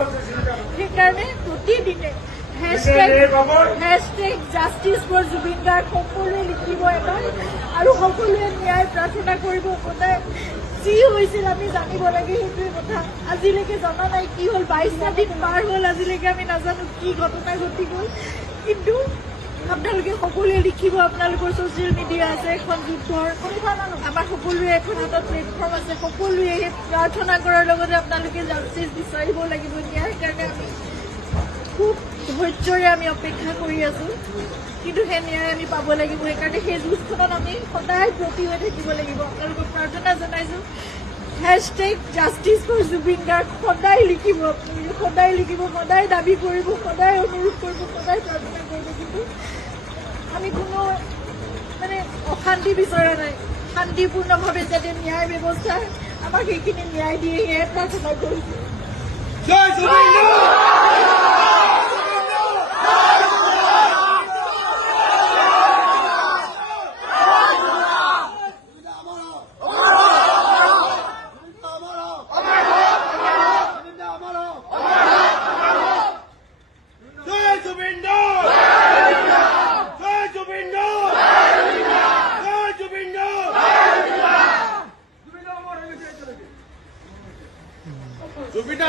সেইকাৰণে প্ৰতিদিনে হেশটেগ justice for Zubeen Garg সকলোৱে লিখিব এবাৰ আৰু সকলোৱে ন্যায় প্ৰাৰ্থনা কৰিব। সদায় যি হৈছিল আমি জানিব লাগে, সেইটোৱে কথা। আজিলৈকে জনা নাই কি হ'ল, 22টা দিন পাৰ হ'ল, আজিলৈকে আমি নাজানো কি ঘটনা ঘটি গ'ল। কিন্তু আপোনালোকে সকলোৱে লিখিব, আপোনালোকৰ ছ'চিয়েল মিডিয়া আছে, এখন যুদ্ধৰ আমাৰ সকলোৱে এখন হাতত প্লেটফৰ্ম আছে, সকলোৱে প্ৰাৰ্থনা কৰাৰ লগতে আপোনালোকে জাষ্টিছ বিচাৰিব লাগিব। ন্যায়ৰ কাৰণে আমি খুব ধৈৰ্যৰে আমি অপেক্ষা কৰি আছোঁ, কিন্তু সেই ন্যায় আমি পাব লাগিব। সেইকাৰণে সেই যুঁজখনত আমি সদায় ব্ৰতী হৈ থাকিব লাগিব। আপোনালোকক প্ৰাৰ্থনা জনাইছোঁ, হেশটেগ জাষ্টিছ ফৰ জুবিন গাৰ্গ সদায় লিখিব, সদায় লিখিব, সদায় দাবী কৰিব, সদায় অনুৰোধ কৰিব, সদায় প্ৰাৰ্থনা কৰিব। কিন্তু আমি কোনো অশান্তি বিচৰা নাই, শান্তিপূৰ্ণভাৱে যাতে ন্যায় ব্যৱস্থাই আমাক সেইখিনি ন্যায় দিয়ে, সেয়াই প্ৰাৰ্থনা কৰিছোঁ। জয় জুবিন জুবিন